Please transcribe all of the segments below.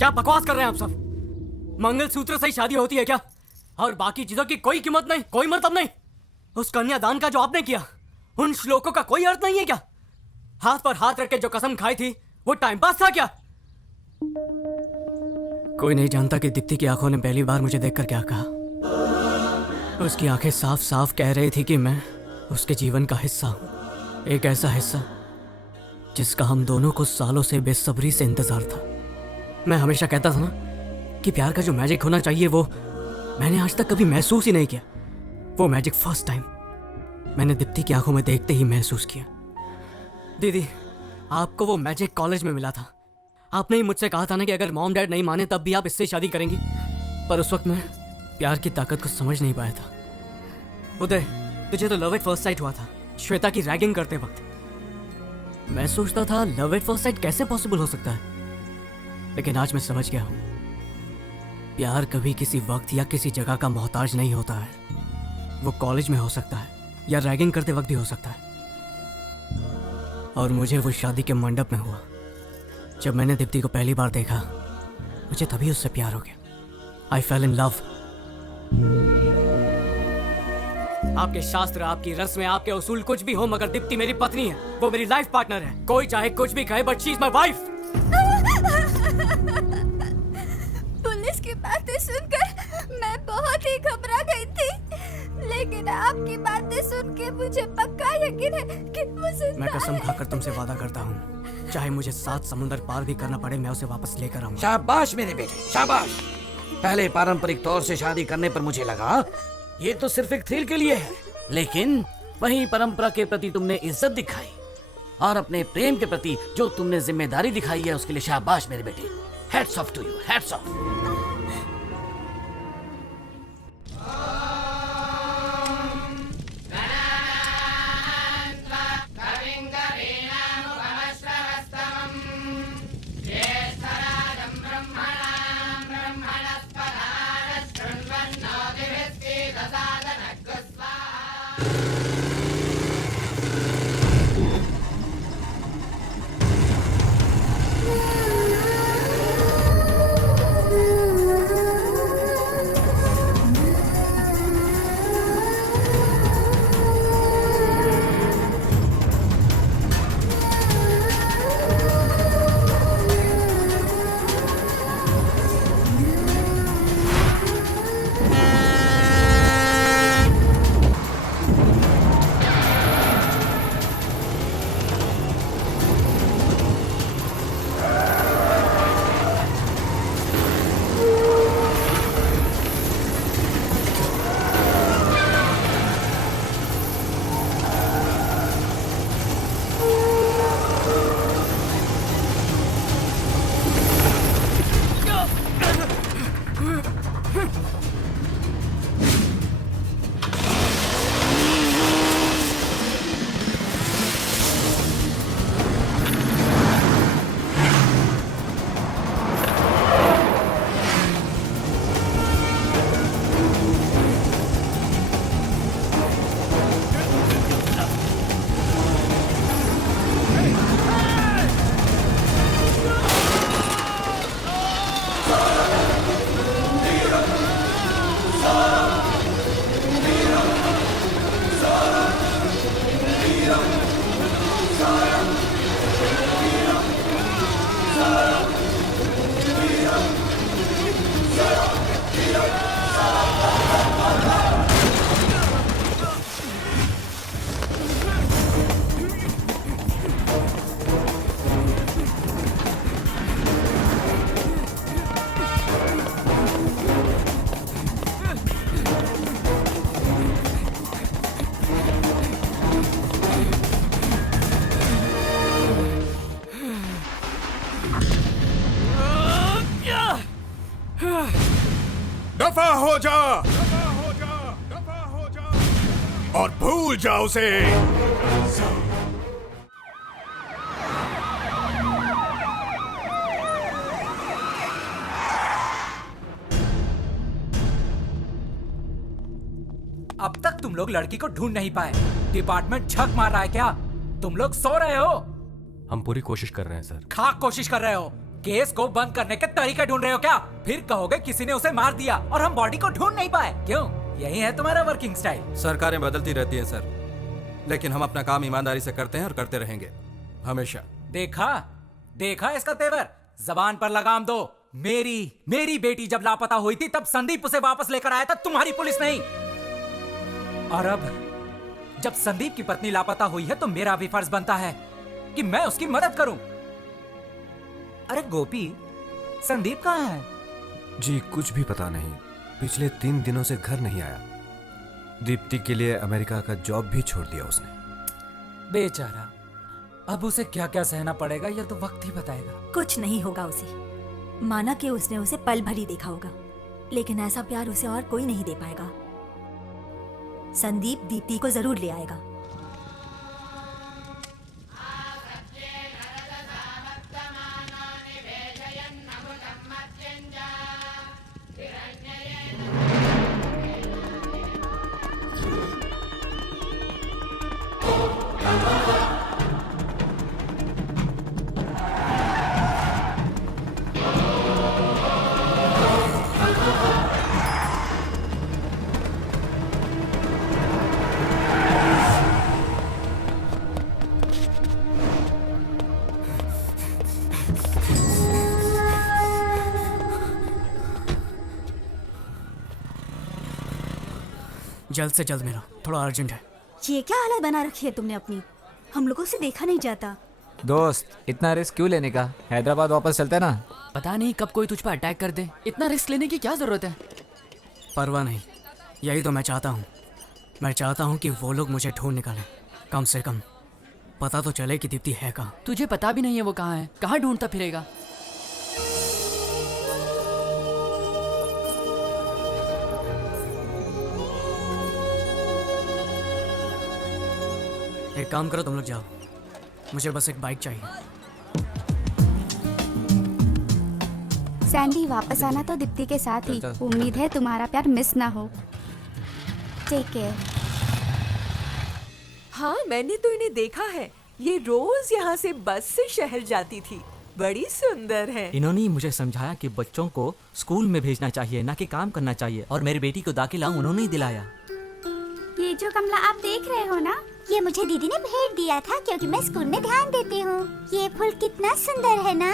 क्या बकवास कर रहे हैं आप सब? मंगलसूत्र से ही शादी होती है क्या? और बाकी चीजों की कोई कीमत नहीं, कोई मतलब नहीं? उस कन्यादान का जो आपने किया, उन श्लोकों का कोई अर्थ नहीं है क्या? हाथ पर हाथ रख के जो कसम खाई थी, वो टाइम पास था क्या? कोई नहीं जानता कि दीप्ति की आंखों ने पहली बार मुझे देखकर क्या कहा। उसकी आंखें साफ साफ कह रही थी कि मैं उसके जीवन का हिस्सा हूं, एक ऐसा हिस्सा जिसका हम दोनों को सालों से बेसब्री से इंतजार था। मैं हमेशा कहता था ना कि प्यार का जो मैजिक होना चाहिए वो मैंने आज तक कभी महसूस ही नहीं किया। वो मैजिक फर्स्ट टाइम मैंने दीप्ति की आंखों में देखते ही महसूस किया। दीदी, आपको वो मैजिक कॉलेज में मिला था। आपने ही मुझसे कहा था ना कि अगर मॉम डैड नहीं माने तब भी आप इससे शादी करेंगी। पर उस वक्त मैं प्यार की ताकत को समझ नहीं पाया था। उदय, तुझे तो लव एट फर्स्ट साइट हुआ था श्वेता की रैगिंग करते वक्त। मैं सोचता था लव एट फर्स्ट साइट कैसे पॉसिबल हो सकता है, लेकिन आज मैं समझ गया हूं, प्यार कभी किसी वक्त या किसी जगह का मोहताज नहीं होता है। वो कॉलेज में हो सकता है या रैगिंग करते वक्त भी हो सकता है। और मुझे वो शादी के मंडप में हुआ। जब मैंने दीप्ति को पहली बार देखा, मुझे तभी उससे प्यार हो गया। आई फेल इन लव। आपके शास्त्र, आपकी रस्में, आपके उसूल कुछ भी हो, मगर दीप्ति मेरी पत्नी है। वो मेरी लाइफ पार्टनर है। कोई चाहे कुछ भी कहे, but she is my wife. Police की बातें सुनकर मैं बहुत ही घबरा गई थी, लेकिन आपकी बातें सुन के मुझे पक्का यकीन है कि मुझे मैं कसम खाकर तुमसे वादा करता हूँ, चाहे मुझे 7 समुंदर पार भी करना पड़े, मैं उसे वापस लेकर आऊंगा। शाबाश मेरे बेटे, शाबाश। पहले पारंपरिक तौर से शादी करने पर मुझे लगा ये तो सिर्फ एक थ्रिल के लिए है, लेकिन वही परंपरा के प्रति तुमने इज्जत दिखाई और अपने प्रेम के प्रति जो तुमने जिम्मेदारी दिखाई है उसके लिए शाबाश मेरे बेटे। Hats off to you, hats off. दफा हो जा, दफा हो जा, दफा हो जा और भूल जाओ उसे। अब तक तुम लोग लड़की को ढूंढ नहीं पाए। डिपार्टमेंट छक मार रहा है क्या? तुम लोग सो रहे हो? हम पूरी कोशिश कर रहे हैं सर। खाक कोशिश कर रहे हो। केस को बंद करने के तरीके ढूंढ रहे हो क्या? फिर कहोगे किसी ने उसे मार दिया और हम बॉडी को ढूंढ नहीं पाए। क्यों? यही है तुम्हारा वर्किंग स्टाइल? सरकारें बदलती रहती हैं सर, लेकिन हम अपना काम ईमानदारी से करते हैं और करते रहेंगे हमेशा। देखा इसका तेवर। जबान पर लगाम दो। मेरी बेटी जब लापता हुई थी तब संदीप उसे वापस लेकर आया था, तुम्हारी पुलिस नहीं। और अब जब संदीप की पत्नी लापता हुई है तो मेरा भी फर्ज बनता है कि मैं उसकी मदद करूं। अरे गोपी, संदीप कहाँ है? जी कुछ भी पता नहीं, पिछले 3 दिनों से घर नहीं आया। दीप्ति के लिए अमेरिका का जॉब भी छोड़ दिया उसने। बेचारा, अब उसे क्या क्या सहना पड़ेगा ये तो वक्त ही बताएगा। कुछ नहीं होगा उसे। माना कि उसने उसे पल भर ही देखा होगा, लेकिन ऐसा प्यार उसे और कोई नहीं दे पाएगा। संदीप दीप्ति को जरूर ले आएगा। जल्द से जल्द मिलो, थोड़ा अर्जेंट है। ये क्या हालत बना रखी है तुमने अपनी? हम लोगों से देखा नहीं जाता। दोस्त, इतना रिस्क क्यों लेने का? हैदराबाद वापस चलते ना। पता नहीं कब कोई तुझ पर अटैक कर दे, इतना रिस्क लेने की क्या जरूरत है? परवाह नहीं, यही तो मैं चाहता हूँ। मैं चाहता हूँ कि वो लोग मुझे ढूंढ निकालें। कम से कम पता तो चले कि दीप्ति है कहाँ। तुझे पता भी नहीं है वो कहाँ है, कहाँ ढूंढता फिरेगा? एक काम करो, तुम लोग जाओ, मुझे बस एक बाइक चाहिए। सैंडी, वापस आना तो दीप्ति के साथ ही। उम्मीद है तुम्हारा प्यार मिस ना हो। Take care. हाँ, मैंने तो इन्हें देखा है। ये रोज यहाँ से बस से शहर जाती थी। बड़ी सुंदर है। इन्होंने मुझे समझाया कि बच्चों को स्कूल में भेजना चाहिए, ना कि काम करना चाहिए, और मेरी बेटी को दाखिला उन्होंने ही दिलाया। ये जो गमला आप देख रहे हो ना, ये मुझे दीदी ने भेंट दिया था क्योंकि मैं स्कूल में ध्यान देती हूँ। ये फूल कितना सुंदर है ना?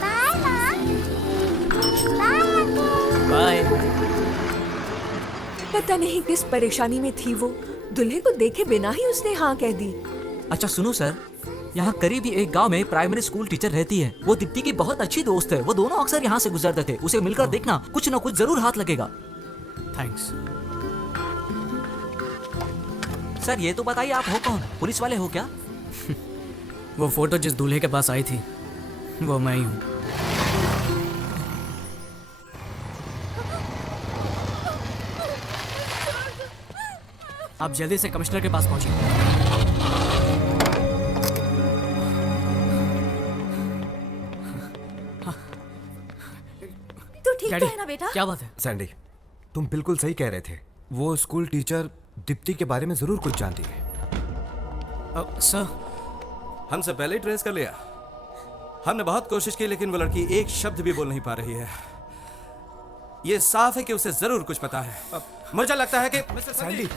बाय माँ। बाय। पता नहीं किस परेशानी में थी वो। दूल्हे को देखे बिना ही उसने हाँ कह दी। अच्छा सुनो सर, यहाँ करीब ही एक गांव में प्राइमरी स्कूल टीचर रहती है। वो दीप्ति की बहुत अच्छी दोस्त है। वो दोनों अक्सर यहाँ से गुजरते थे। उसे मिलकर देखना, कुछ न कुछ जरूर हाथ लगेगा। थैंक्स। सर ये तो बताइए, आप हो कौन? पुलिस वाले हो क्या? वो फोटो जिस दूल्हे के पास आई थी वो मैं ही हूँ। आप जल्दी से कमिश्नर के पास पहुंचिए। ठीक तो है ना बेटा? क्या बात है? सैंडी, तुम बिल्कुल सही कह रहे थे। वो स्कूल टीचर दीप्ति के बारे में जरूर कुछ जानती है। सर, हमसे पहले ही ट्रेस कर लिया। हमने बहुत कोशिश की लेकिन वो लड़की एक शब्द भी बोल नहीं पा रही है। ये साफ है कि उसे जरूर कुछ पता है। मुझे लगता है कि मिस्टर सैंडी,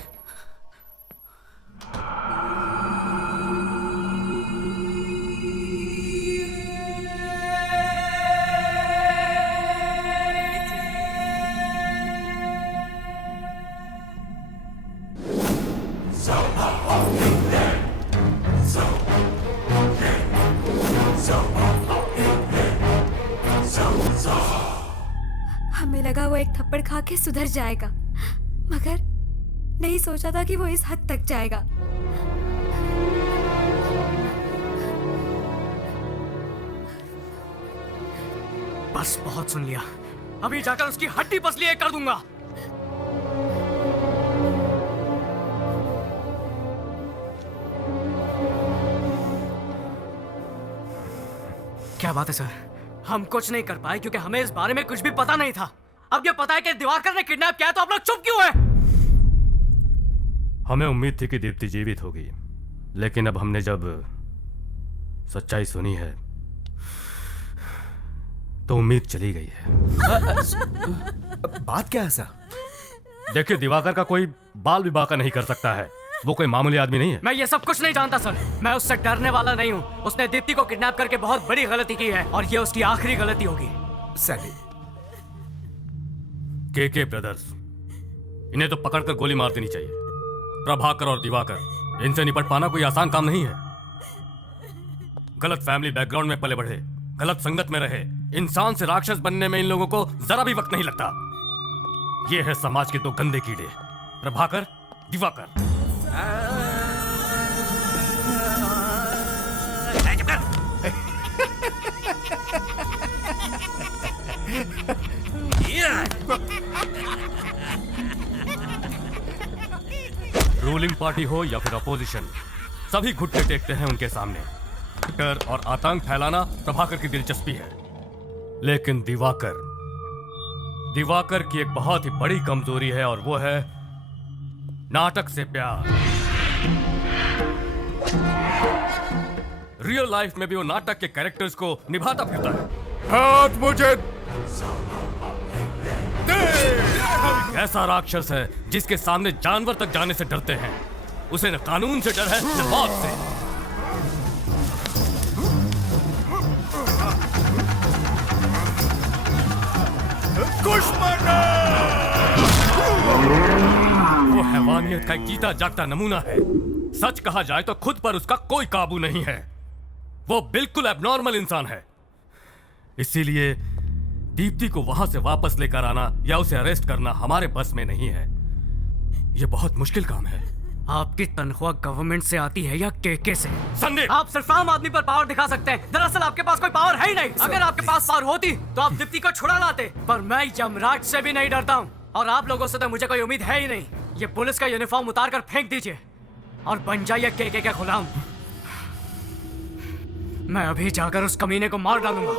हमें लगा वो एक थप्पड़ खा के सुधर जाएगा, मगर नहीं सोचा था कि वो इस हद तक जाएगा। बस बहुत सुन लिया, अभी जाकर उसकी हड्डी पसली एक कर दूंगा। क्या बात है सर? हम कुछ नहीं कर पाए क्योंकि हमें इस बारे में कुछ भी पता नहीं था। अब ये पता है कि दिवाकर ने किडनैप किया, तो आप लोग चुप क्यों हैं? हमें उम्मीद थी कि दीप्ति जीवित होगी, लेकिन अब हमने जब सच्चाई सुनी है तो उम्मीद चली गई है। बात क्या है सर? देखिए, दिवाकर का कोई बाल विवाह का नहीं कर सकता है। वो कोई मामूली आदमी नहीं है। मैं ये सब कुछ नहीं जानता सर। मैं उससे डरने वाला नहीं हूँ। उसने दीप्ति को किडनैप करके बहुत बड़ी गलती की है और ये उसकी आखिरी गलती होगी। सैंडी, के ब्रदर्स, इन्हें तो पकड़कर गोली मार देनी चाहिए। प्रभाकर और दिवाकर, इनसे निपट पाना कोई आसान काम नहीं है। गलत फैमिली बैकग्राउंड में पले बढ़े, गलत संगत में रहे, इंसान से राक्षस बनने में इन लोगों को जरा भी वक्त नहीं लगता। ये है समाज के दो गंदे कीड़े, प्रभाकर, दिवाकर। रूलिंग पार्टी हो या फिर अपोजिशन, सभी घुटने टेकते हैं उनके सामने। डर और आतंक फैलाना प्रभाकर की दिलचस्पी है, लेकिन दिवाकर की एक बहुत ही बड़ी कमजोरी है और वो है नाटक से प्यार। रियल लाइफ में भी वो नाटक के कैरेक्टर्स को निभाता फिरता है। हाथ मुझे ऐसा राक्षस है जिसके सामने जानवर तक जाने से डरते हैं। उसे न कानून से डर है न मौत से। वो हैवानियत का एक जीता जागता नमूना है। सच कहा जाए तो खुद पर उसका कोई काबू नहीं है। वो बिल्कुल एबनॉर्मल इंसान है। इसीलिए दीप्ति को वहां से वापस लेकर आना या उसे अरेस्ट करना हमारे बस में नहीं है। यह बहुत मुश्किल काम है। आपकी तनख्वाह गवर्नमेंट से आती है या केके से? संदीप, आप सिर्फ आम आदमी पर पावर दिखा सकते हैं। दरअसल आपके पास कोई पावर है ही नहीं। अगर आपके पास पावर होती तो आप दीप्ति को छुड़ा लाते। पर मैं यमराज से भी नहीं डरता हूँ और आप लोगों से तो मुझे कोई उम्मीद है ही नहीं। ये पुलिस का यूनिफॉर्म उतार कर फेंक दीजिए और बन जाइए केके का गुलाम। मैं अभी जाकर उस कमीने को मार डालूंगा।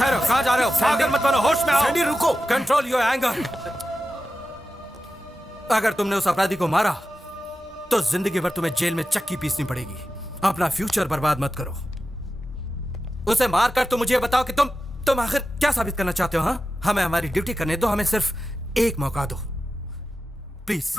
ठहरो, कहाँ जा रहे हो? पागल मत बनो, होश में आओ। सैंडी रुको, कंट्रोल योर एंगर। अगर तुमने उस अपराधी को मारा तो जिंदगी भर तुम्हें जेल में चक्की पीसनी पड़ेगी। अपना फ्यूचर बर्बाद मत करो। उसे मारकर तुम मुझे बताओ कि तुम आखिर क्या साबित करना चाहते हो? हाँ, हमें हमारी ड्यूटी करने दो। हमें सिर्फ एक मौका दो प्लीज।